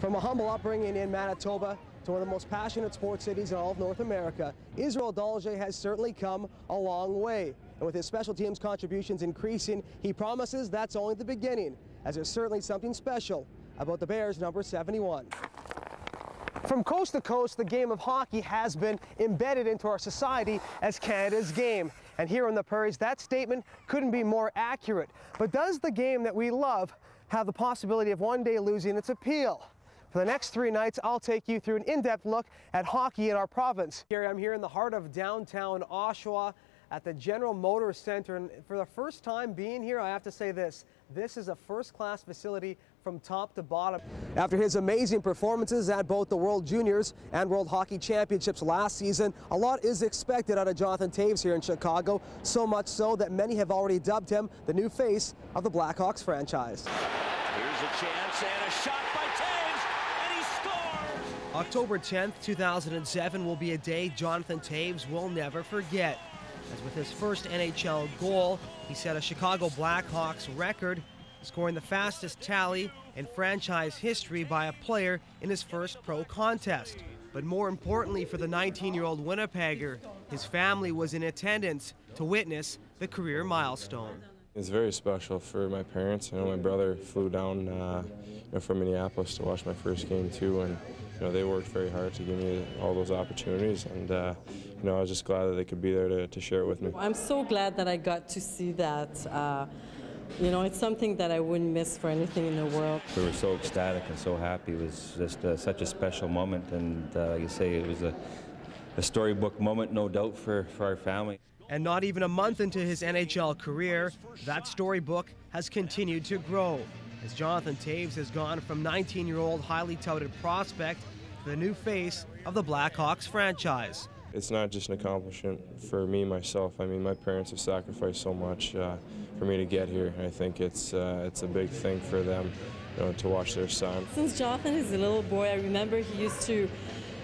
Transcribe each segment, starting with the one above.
From a humble upbringing in Manitoba to one of the most passionate sports cities in all of North America, Israel Dalje has certainly come a long way. And with his special teams contributions increasing, he promises that's only the beginning, as there's certainly something special about the Bears' number 71. From coast to coast, the game of hockey has been embedded into our society as Canada's game. And here on the prairies, that statement couldn't be more accurate. But does the game that we love have the possibility of one day losing its appeal? For the next 3 nights, I'll take you through an in-depth look at hockey in our province. I'm here in the heart of downtown Oshawa at the General Motors Center, and for the first time being here, I have to say this is a first-class facility from top to bottom. After his amazing performances at both the World Juniors and World Hockey Championships last season, a lot is expected out of Jonathan Toews here in Chicago, so much so that many have already dubbed him the new face of the Blackhawks franchise. Here's a chance and a shot by Toews, and he scores! October 10th, 2007 will be a day Jonathan Toews will never forget, as with his first NHL goal, he set a Chicago Blackhawks record, scoring the fastest tally in franchise history by a player in his first pro contest. But more importantly for the 19-year-old Winnipegger, his family was in attendance to witness the career milestone. It's very special for my parents. My brother flew down from Minneapolis to watch my first game too, and they worked very hard to give me all those opportunities, and I was just glad that they could be there to share it with me. I'm so glad that I got to see that. It's something that I wouldn't miss for anything in the world. We were so ecstatic and so happy. It was just such a special moment, and like you say, it was a storybook moment, no doubt, for our family. And not even a month into his NHL career, that storybook has continued to grow, as Jonathan Toews has gone from 19-year-old highly touted prospect to the new face of the Blackhawks franchise. It's not just an accomplishment for me, myself. My parents have sacrificed so much for me to get here. I think it's a big thing for them, to watch their son. Since Jonathan is a little boy, I remember he used to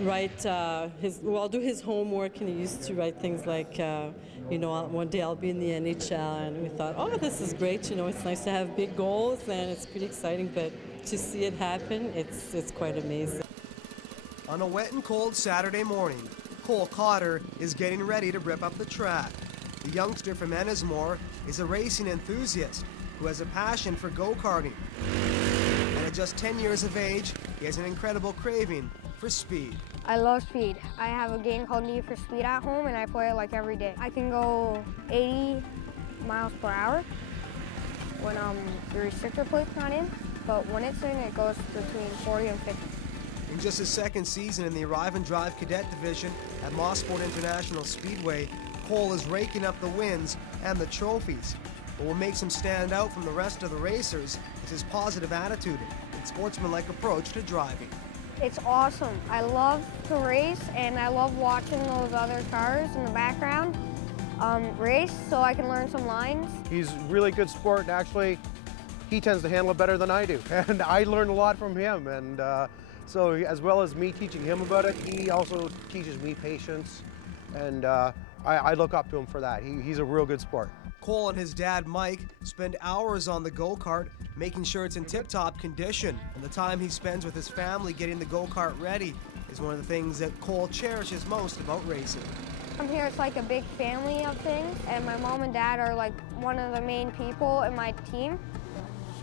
write do his homework, and he used to write things like, one day I'll be in the NHL, and we thought, oh, this is great. It's nice to have big goals, and it's pretty exciting, but to see it happen, it's quite amazing. On a wet and cold Saturday morning, Cole Cotter is getting ready to rip up the track. The youngster from Ennismore is a racing enthusiast who has a passion for go-karting. And at just 10 years of age, he has an incredible craving for speed. I love speed. I have a game called Need for Speed at home, and I play it like every day. I can go 80 miles per hour when the restrictor plate's not in, but when it's in, it goes between 40 and 50. In just his second season in the Arrive and Drive Cadet Division at Mosport International Speedway, Cole is raking up the wins and the trophies. But what makes him stand out from the rest of the racers is his positive attitude and sportsmanlike approach to driving. It's awesome. I love to race, and I love watching those other cars in the background race, so I can learn some lines. He's a really good sport, and actually, he tends to handle it better than I do. And I learned a lot from him, and so as well as me teaching him about it, he also teaches me patience, and I look up to him for that. He's a real good sport. Cole and his dad, Mike, spend hours on the go-kart, making sure it's in tip-top condition. And the time he spends with his family getting the go-kart ready is one of the things that Cole cherishes most about racing. I'm here, it's like a big family of things, and my mom and dad are like one of the main people in my team.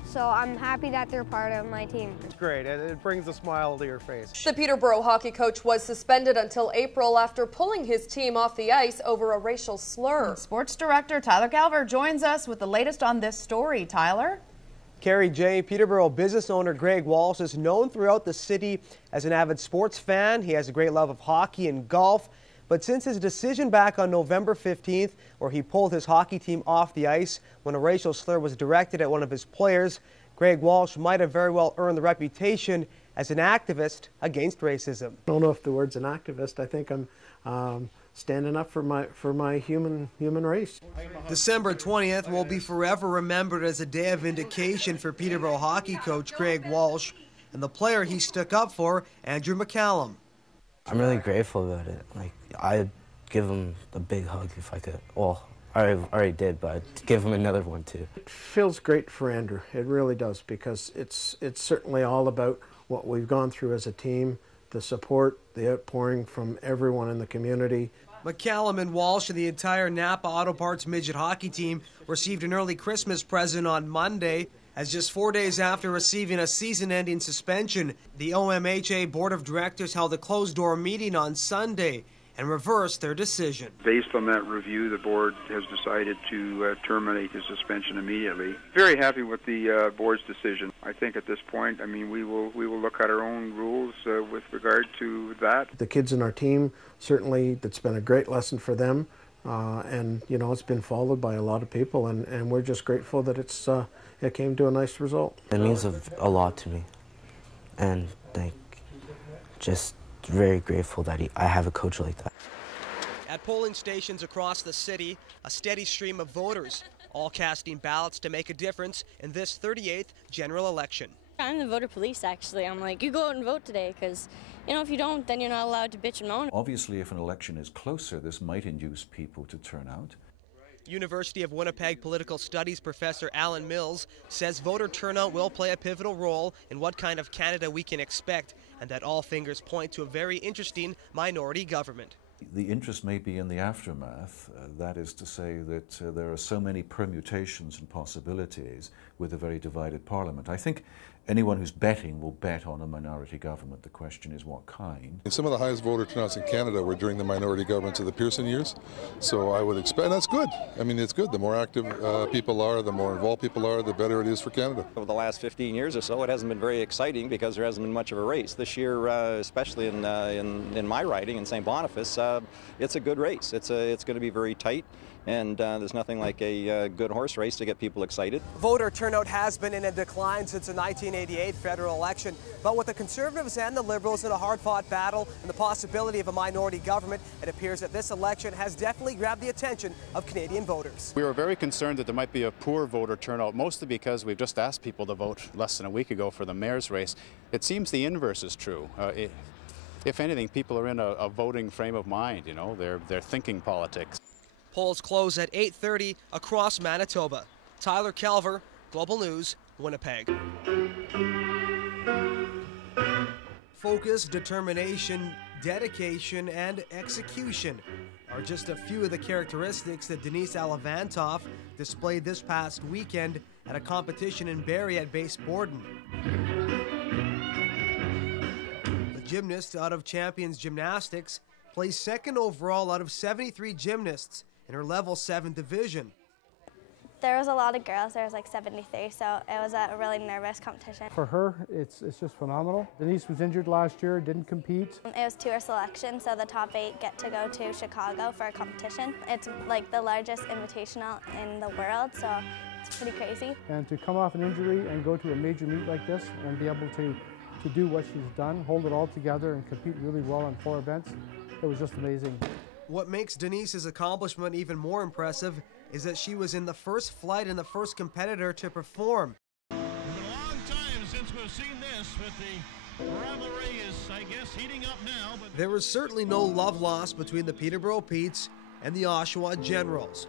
So I'm happy that they're part of my team. It's great. It brings a smile to your face. The Peterborough hockey coach was suspended until April after pulling his team off the ice over a racial slur. Sports director Tyler Calver joins us with the latest on this story. Tyler? Carrie J. Peterborough business owner Greg Walsh is known throughout the city as an avid sports fan. He has a great love of hockey and golf. But since his decision back on November 15th, where he pulled his hockey team off the ice when a racial slur was directed at one of his players, Greg Walsh might have very well earned the reputation as an activist against racism. I don't know if the word's an activist. I think I'm standing up for my human race. December 20th will be forever remembered as a day of vindication for Peterborough hockey coach Greg Walsh and the player he stuck up for, Andrew McCallum. I'm really grateful about it. I'd give him a big hug if I could. Well, I already did, but I'd give him another one too. It feels great for Andrew. It really does, because it's certainly all about what we've gone through as a team, the support, the outpouring from everyone in the community. McCallum and Walsh and the entire Napa Auto Parts midget hockey team received an early Christmas present on Monday, as just 4 days after receiving a season-ending suspension, the OMHA Board of Directors held a closed-door meeting on Sunday and reversed their decision. Based on that review, the board has decided to terminate the suspension immediately. Very happy with the board's decision. I think at this point, I mean, we will look at our own rules with regard to that. The kids in our team, certainly, that's been a great lesson for them, and you know, it's been followed by a lot of people, and we're just grateful that it came to a nice result. It means a lot to me, and just very grateful that I have a coach like that. At polling stations across the city, a steady stream of voters, all casting ballots to make a difference in this 38th general election. I'm the voter police, actually. I'm like, you go out and vote today, because, you know, if you don't, then you're not allowed to bitch and moan. Obviously, if an election is closer, this might induce people to turn out. University of Winnipeg political studies professor Alan Mills says voter turnout will play a pivotal role in what kind of Canada we can expect, and that all fingers point to a very interesting minority government. The interest may be in the aftermath, that is to say that there are so many permutations and possibilities with a very divided parliament. I think anyone who's betting will bet on a minority government. The question is what kind. Some of the highest voter turnouts in Canada were during the minority governments of the Pearson years, so I would expect, and that's good. I mean, it's good. The more active people are, the more involved people are, the better it is for Canada. Over the last 15 years or so, it hasn't been very exciting because there hasn't been much of a race. This year, especially in my riding in St. Boniface, it's a good race. It's going to be very tight. And there's nothing like a good horse race to get people excited. Voter turnout has been in a decline since the 1988 federal election, but with the Conservatives and the Liberals in a hard-fought battle and the possibility of a minority government, it appears that this election has definitely grabbed the attention of Canadian voters. We were very concerned that there might be a poor voter turnout, mostly because we've just asked people to vote less than a week ago for the mayor's race. It seems the inverse is true. If anything, people are in a voting frame of mind, you know, they're thinking politics. Polls close at 8:30 across Manitoba. Tyler Calver, Global News, Winnipeg. Focus, determination, dedication, and execution are just a few of the characteristics that Denise Alavantoff displayed this past weekend at a competition in Barrie at Base Borden. The gymnast out of Champions Gymnastics placed second overall out of 73 gymnasts in her level 7 division. There was a lot of girls, there was like 73, so it was a really nervous competition. For her, it's just phenomenal. Denise was injured last year, didn't compete. It was tour selection, so the top 8 get to go to Chicago for a competition. It's like the largest invitational in the world, so it's pretty crazy. And to come off an injury and go to a major meet like this and be able to do what she's done, hold it all together and compete really well on 4 events, it was just amazing. What makes Denise's accomplishment even more impressive is that she was in the first flight and the first competitor to perform. It's been a long time since we've seen this, but the rivalry is, I guess, heating up now. But there was certainly no love lost between the Peterborough Petes and the Oshawa Generals.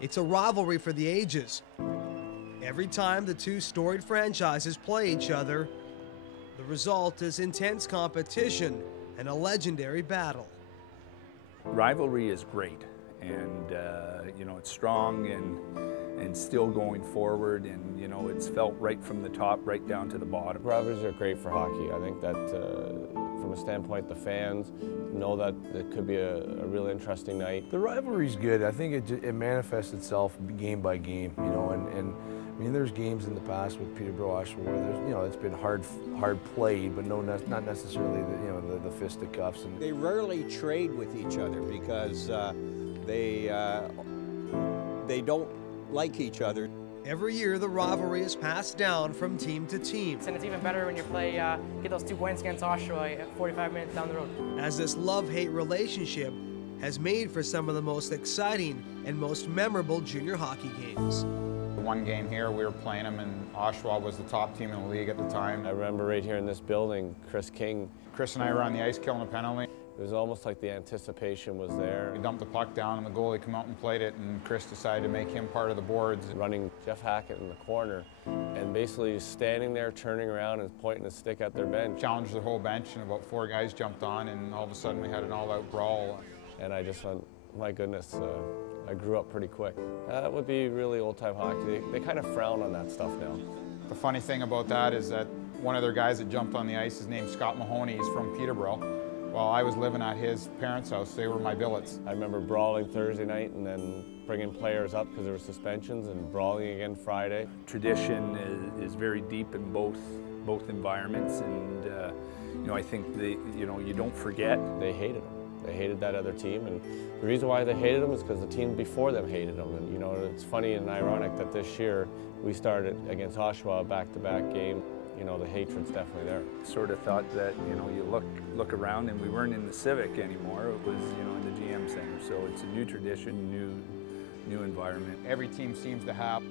It's a rivalry for the ages. Every time the two storied franchises play each other, the result is intense competition and a legendary battle. Rivalry is great, and you know, it's strong and still going forward, and you know, it's felt right from the top right down to the bottom. Rivalries are great for hockey. I think that from a standpoint, the fans know that it could be a real interesting night. The rivalry's good. I think it manifests itself game by game, you know, and I mean, there's games in the past with Peterborough, Oshawa, where there's, you know, it's been hard played, but not necessarily the fisticuffs. And they rarely trade with each other because they don't like each other. Every year, the rivalry is passed down from team to team. And it's even better when you get those 2 points against Oshawa 45 minutes down the road. As this love-hate relationship has made for some of the most exciting and most memorable junior hockey games. One game here, we were playing them, and Oshawa was the top team in the league at the time. I remember right here in this building, Chris King. Chris and I were on the ice killing a penalty. It was almost like the anticipation was there. We dumped the puck down and the goalie came out and played it, and Chris decided to make him part of the boards. Running Jeff Hackett in the corner and basically standing there, turning around and pointing a stick at their bench. Challenged the whole bench, and about 4 guys jumped on, and all of a sudden we had an all-out brawl. And I just went, my goodness, I grew up pretty quick. That would be really old-time hockey. They kind of frown on that stuff now. The funny thing about that is that one of their guys that jumped on the ice is named Scott Mahoney. He's from Peterborough. While I was living at his parents' house, they were my billets. I remember brawling Thursday night and then bringing players up because there were suspensions, and brawling again Friday. Tradition is very deep in both environments, and I think you don't forget. They hated them. They hated that other team, and the reason why they hated them is because the team before them hated them. And it's funny and ironic that this year we started against Oshawa a back-to-back game. The hatred's definitely there. Sort of thought that you look around, and we weren't in the Civic anymore. It was in the GM Center. So it's a new tradition, new environment. Every team seems to have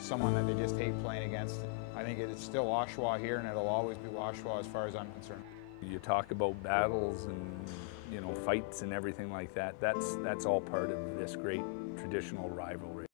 someone that they just hate playing against. I think it's still Oshawa here, and it'll always be Oshawa as far as I'm concerned. You talk about battles and fights and everything like that. That's all part of this great traditional rivalry.